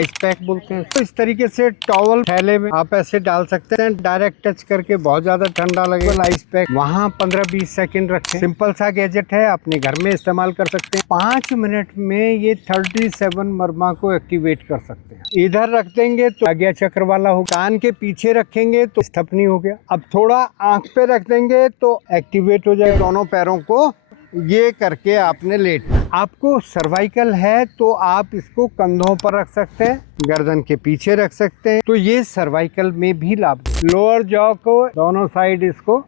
Ice pack बोलते हैं। तो इस तरीके से टॉवल थैले में आप ऐसे डाल सकते हैं, डायरेक्ट टच करके बहुत ज्यादा ठंडा लगेगा। आइस पैक वहाँ 15-20 सेकंड रखें। सिंपल सा गैजेट है, अपने घर में इस्तेमाल कर सकते हैं। 5 मिनट में ये 37 मरमा को एक्टिवेट कर सकते हैं। इधर रख देंगे तो आज्ञा चक्र वाला हो, कान के पीछे रखेंगे तो स्थपनी हो गया। अब थोड़ा आंख पे रख देंगे तो एक्टिवेट हो जाएगा। दोनों पैरों को ये करके आपने लेटना। आपको सर्वाइकल है तो आप इसको कंधों पर रख सकते हैं, गर्दन के पीछे रख सकते हैं, तो ये सर्वाइकल में भी लाभ। लोअर जॉ को दोनों साइड इसको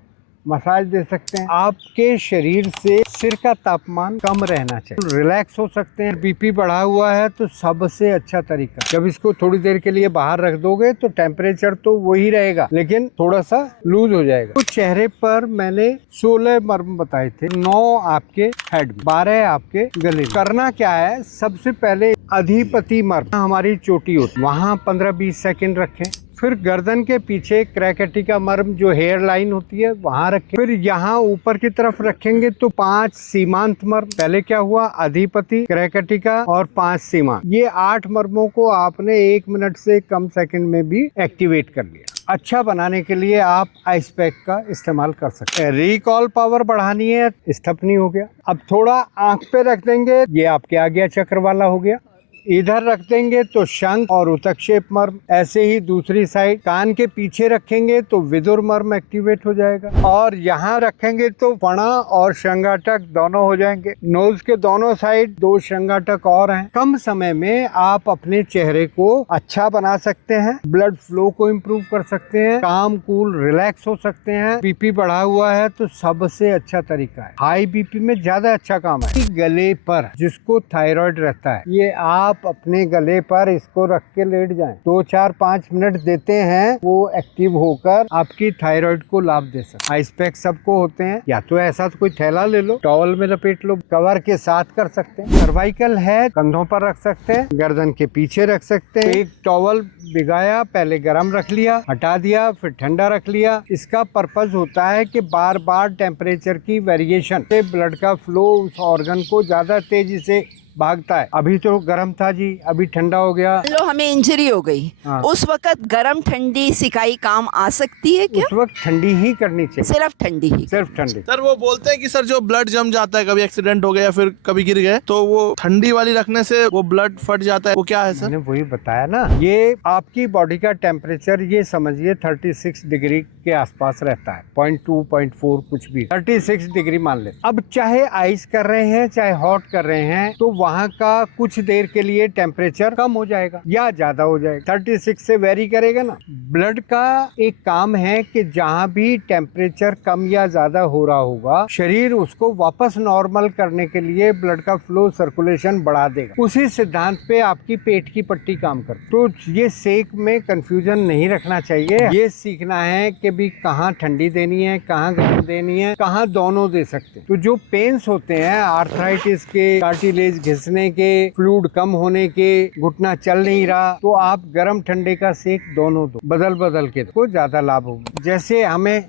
मसाज दे सकते हैं। आपके शरीर से सिर का तापमान कम रहना चाहिए, रिलैक्स हो सकते हैं। बीपी बढ़ा हुआ है तो सबसे अच्छा तरीका, जब इसको थोड़ी देर के लिए बाहर रख दोगे तो टेम्परेचर तो वही रहेगा लेकिन थोड़ा सा लूज हो जाएगा। तो चेहरे पर मैंने 16 मर्म बताए थे, 9 आपके हेड, 12 आपके गले। करना क्या है, सबसे पहले अधिपति मर्म हमारी चोटी होती है, वहाँ 15-20 सेकेंड रखें। फिर गर्दन के पीछे क्रैकेटिका मर्म जो हेयर लाइन होती है वहाँ रखें। फिर यहाँ ऊपर की तरफ रखेंगे तो 5 सीमांत मर्म। पहले क्या हुआ, अधिपति, क्रैकेटिका और 5 सीमांत। ये 8 मर्मों को आपने 1 मिनट से कम सेकंड में भी एक्टिवेट कर लिया। अच्छा बनाने के लिए आप आइस पैक का इस्तेमाल कर सकते हैं। रिकॉल पावर बढ़ानी है, स्थपनी हो गया। अब थोड़ा आंख पे रख देंगे, ये आपके आज्ञा चक्र वाला हो गया। इधर रख देंगे तो शंख और उतक्षेप मर्म। ऐसे ही दूसरी साइड कान के पीछे रखेंगे तो विदुर मर्म एक्टिवेट हो जाएगा, और यहाँ रखेंगे तो फणा और शंगाटक दोनों हो जाएंगे। नोज के दोनों साइड 2 शंगाटक और हैं। कम समय में आप अपने चेहरे को अच्छा बना सकते हैं, ब्लड फ्लो को इम्प्रूव कर सकते हैं, काम कूल रिलैक्स हो सकते हैं। बीपी बढ़ा हुआ है तो सबसे अच्छा तरीका है, हाई बीपी में ज्यादा अच्छा काम है। गले पर जिसको थायराइड रहता है, ये आप अपने गले पर इसको रख के लेट जाएं, 2-4-5 मिनट देते हैं, वो एक्टिव होकर आपकी थायराइड को लाभ दे सकते। आइस पैक सबको होते हैं, या तो ऐसा तो कोई थैला ले लो, टॉवल में लपेट लो, कवर के साथ कर सकते हैं। सर्वाइकल है, कंधों पर रख सकते हैं, गर्दन के पीछे रख सकते हैं। एक टॉवल भिगाया, पहले गर्म रख लिया, हटा दिया, फिर ठंडा रख लिया। इसका पर्पज होता है कि बार बार टेम्परेचर की वेरिएशन से ब्लड का फ्लो उस ऑर्गन को ज्यादा तेजी से भागता है। अभी तो गर्म था जी, अभी ठंडा हो गया। लो हमें इंजरी हो गई, उस वक्त गर्म ठंडी सिकाई काम आ सकती है क्या? उस वक्त ठंडी ही करनी चाहिए, सिर्फ ठंडी ही, सिर्फ ठंडी। सर वो बोलते हैं कि सर जो ब्लड जम जाता है, कभी एक्सीडेंट हो गया या फिर कभी गिर गए तो वो ठंडी वाली रखने से वो ब्लड फट जाता है, वो क्या है सर? मैंने वही बताया ना, ये आपकी बॉडी का टेम्परेचर ये समझिए 36 डिग्री के आसपास रहता है, 0.2 0.4 कुछ भी, 36 डिग्री मान ले। अब चाहे आइस कर रहे हैं चाहे हॉट कर रहे हैं तो वहाँ का कुछ देर के लिए टेम्परेचर कम हो जाएगा या ज्यादा हो जाएगा, 36 से वेरी करेगा ना। ब्लड का एक काम है कि जहाँ भी टेम्परेचर कम या ज्यादा हो रहा होगा, शरीर उसको वापस नॉर्मल करने के लिए ब्लड का फ्लो सर्कुलेशन बढ़ा देगा। उसी सिद्धांत पे आपकी पेट की पट्टी काम करती है। तो ये सेक में कंफ्यूजन नहीं रखना चाहिए, ये सीखना है कि भी कहाँ ठंडी देनी है, कहाँ गर्म देनी है, कहाँ दोनों दे सकते हैं। तो जो पेन्स होते हैं आर्थराइटिस के, कार्टिलेज घिसने के, फ्लूइड कम होने के, घुटना चल नहीं रहा, तो आप गर्म ठंडे का सेक दोनों दो, बदल बदल के, तो ज्यादा लाभ होगा। जैसे हमें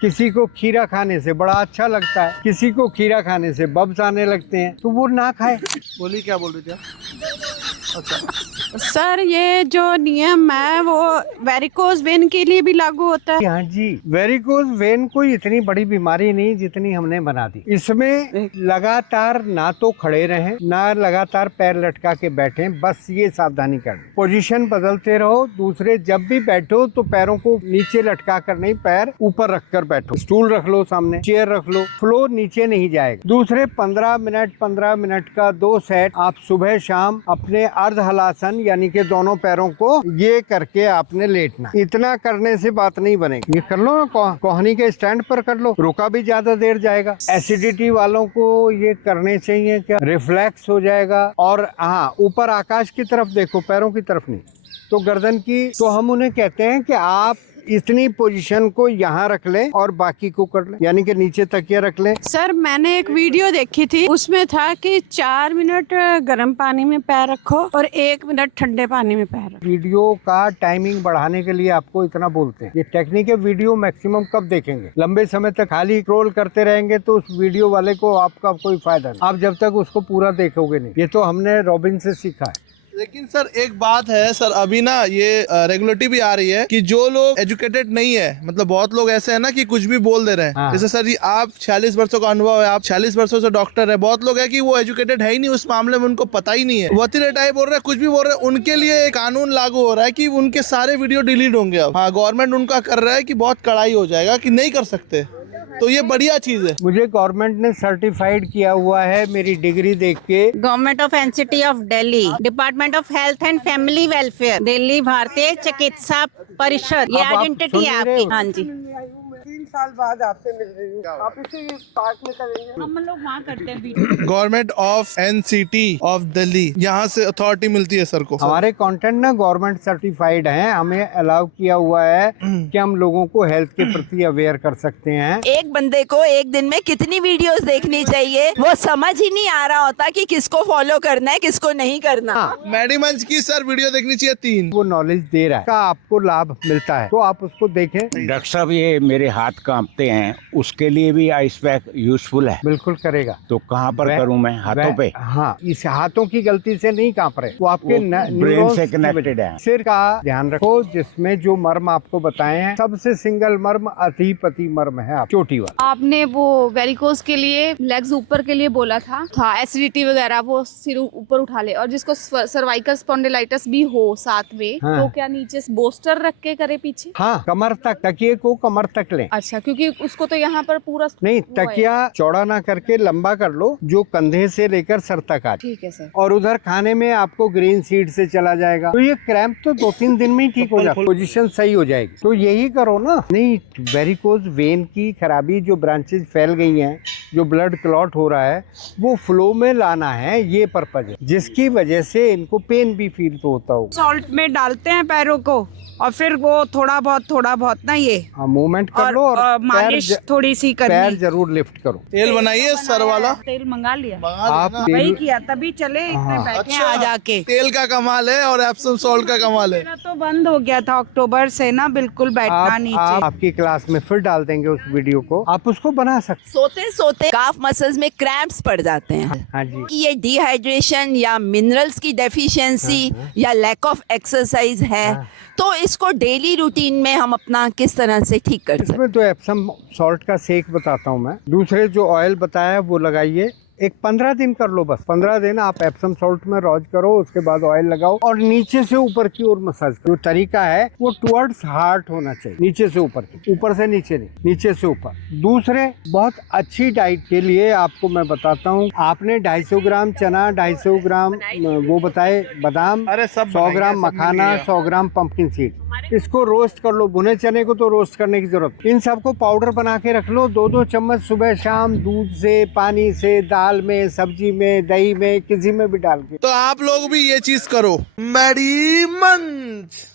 किसी को खीरा खाने से बड़ा अच्छा लगता है, किसी को खीरा खाने से बब्स आने लगते हैं, तो वो ना खाए। बोली क्या बोल रही थी? अच्छा सर, ये जो नियम है वो वेरिकोज वेन के लिए भी लागू होता है? हाँ जी, वेरिकोज वेन कोई इतनी बड़ी बीमारी नहीं जितनी हमने बना दी। इसमें लगातार ना तो खड़े रहें, ना लगातार पैर लटका के बैठें, बस ये सावधानी करें। पोजीशन बदलते रहो। दूसरे जब भी बैठो तो पैरों को नीचे लटका कर नहीं, पैर ऊपर रख कर बैठो। स्टूल रख लो सामने, चेयर रख लो, फ्लो नीचे नहीं जाएगा। दूसरे 15 मिनट का 2 सेट आप सुबह शाम अपने अर्ध हलासन यानी कि दोनों पैरों को ये करके आपने लेटना। इतना करने से बात नहीं बनेगी। ये कर लो ना, कोहनी के स्टैंड पर कर लो, रुका भी ज्यादा देर जाएगा। एसिडिटी वालों को ये करने चाहिए, क्या रिफ्लेक्स हो जाएगा। और हाँ, ऊपर आकाश की तरफ देखो, पैरों की तरफ नहीं। तो गर्दन की, तो हम उन्हें कहते हैं कि आप इतनी पोजीशन को यहाँ रख लें और बाकी को कर लें, यानी कि नीचे तकिया रख लें। सर, मैंने एक वीडियो देखी थी, उसमें था कि 4 मिनट गर्म पानी में पैर रखो और 1 मिनट ठंडे पानी में पैर रखो। वीडियो का टाइमिंग बढ़ाने के लिए आपको इतना बोलते हैं। ये टेक्निक है, वीडियो मैक्सिमम कब देखेंगे? लंबे समय तक खाली स्क्रॉल करते रहेंगे तो उस वीडियो वाले को आपका कोई फायदा नहीं, आप जब तक उसको पूरा देखोगे नहीं। ये तो हमने रॉबिन से सीखा है। लेकिन सर एक बात है सर, अभी ना ये रेगुलेटरी भी आ रही है कि जो लोग एजुकेटेड नहीं है, मतलब बहुत लोग ऐसे है ना कि कुछ भी बोल दे रहे हैं। हाँ। जैसे सर जी आप 46 वर्षों का अनुभव है, आप 46 वर्षों से डॉक्टर है, बहुत लोग है कि वो एजुकेटेड है ही नहीं, उस मामले में उनको पता ही नहीं है, वतीरे टाइप बोल रहे हैं, कुछ भी बोल रहे हैं। उनके लिए कानून लागू हो रहा है कि उनके सारे वीडियो डिलीट होंगे। अब हाँ, गवर्नमेंट उनका कर रहा है कि बहुत कड़ाई हो जाएगा कि नहीं कर सकते, तो ये बढ़िया चीज है। मुझे गवर्नमेंट ने सर्टिफाइड किया हुआ है मेरी डिग्री देख के। Government of NCT of Delhi, department of health and family welfare, Delhi भारतीय चिकित्सा परिषद, ये अब आप आइडेंटिटी है सुन रहे आपकी। हो? हाँ जी, 3 साल बाद आपसे मिल रही हूँ, आप इसी पार्क में करेंगे। हम लोग वहाँ करते हैं video. Government of NCT of Delhi, यहाँ से अथॉरिटी मिलती है सर को। हमारे कंटेंट ना गवर्नमेंट सर्टिफाइड हैं, हमें अलाउ किया हुआ है कि हम लोगों को हेल्थ के प्रति अवेयर कर सकते हैं। एक बंदे को एक दिन में कितनी वीडियोस देखनी चाहिए वो समझ ही नहीं आ रहा होता कि किसको फॉलो करना है किसको नहीं करना। मैडीमंच की सर वीडियो देखनी चाहिए 3। वो नॉलेज दे रहा है का आपको लाभ मिलता है तो आप उसको देखें। डॉक्टर साहब ये मेरे हाथ कांपते हैं, उसके लिए भी आइस पैक यूजफुल है? बिल्कुल करेगा। तो कहाँ पर करूँ मैं, हाथों पे? हाँ, इस हाथों की गलती से नहीं कांप रहे, वो आपके ब्रेन से कनेक्टेड है। सिर का ध्यान रखो, जिसमें जो मर्म आपको बताए हैं सबसे सिंगल मर्म अधिपति मर्म है आप चोटी वाला। आपने वो वेरिकोज के लिए लेग्स ऊपर के लिए बोला था एसिडिटी वगैरह वो सिर ऊपर उठा ले, और जिसको सर्वाइकल स्पॉन्डिलाइटिस भी हो साथ में, हाँ। तो क्या नीचे बोस्टर रख के करे पीछे? हाँ, कमर तक, तकिए को कमर तक लें। अच्छा, क्योंकि उसको तो यहाँ पर पूरा नहीं, वो है। तकिया चौड़ा ना करके लंबा कर लो, जो कंधे से लेकर सर तक आ जाए। ठीक है सर। और उधर खाने में आपको ग्रीन सीड से चला जाएगा, तो ये क्रैम्प तो 2-3 दिन में ही ठीक हो जाएगा, पोजीशन सही हो जाएगी। तो यही करो ना। नहीं, वेरिकोज वेन की खराबी, जो ब्रांचेज फैल गई हैं, जो ब्लड क्लॉट हो रहा है, वो फ्लो में लाना है, ये पर्पज है, जिसकी वजह से इनको पेन भी फील तो होता होगा। सॉल्ट में डालते हैं पैरों को, और फिर वो थोड़ा बहुत ना ये मूवमेंट कर लो और मालिश थोड़ी सी पैर करनी। जरूर लिफ्ट करो। तेल बनाइए सर वाला, तेल मंगा लिया, आप वही तेल किया, तभी चले इतने हाँ। बैठे हैं आ जाके। तेल का कमाल है और एप्सम सॉल्ट का कमाल है। मेरा तो बंद हो गया था अक्टूबर से ना, बिल्कुल बैठना नीचे। आपकी क्लास में फिर डाल देंगे उस वीडियो को, आप उसको बना सकते। सोते सोते काफ मसल्स में क्रैम्प्स पड़ जाते हैं। हाँ जी। कि ये डिहाइड्रेशन या मिनरल्स की डेफिशिएंसी या लैक ऑफ एक्सरसाइज है, तो इसको डेली रूटीन में हम अपना किस तरह से ठीक कर सकते हैं? इसमें तो एप्सम सॉल्ट का शेक बताता हूँ मैं, दूसरे जो ऑयल बताया वो लगाइए। एक 15 दिन कर लो, बस 15 दिन आप एप्सम सॉल्ट में रोज करो, उसके बाद ऑयल लगाओ और नीचे से ऊपर की ओर मसाज करो। जो तरीका है वो टुवर्ड्स हार्ट होना चाहिए, नीचे से ऊपर की, ऊपर से नीचे नहीं, नीचे से ऊपर। दूसरे, बहुत अच्छी डाइट के लिए आपको मैं बताता हूँ, आपने 250 ग्राम चना, 250 ग्राम वो बताए बादाम, अरे सब 100 ग्राम मखाना, 100 ग्राम पंपकिन सीड, इसको रोस्ट कर लो। भुने चने को तो रोस्ट करने की जरूरत, इन सबको पाउडर बना के रख लो। 2-2 चम्मच सुबह शाम दूध से, पानी से, दाल में, सब्जी में, दही में, किसी में भी डाल के। तो आप लोग भी ये चीज करो। मैडीमंच।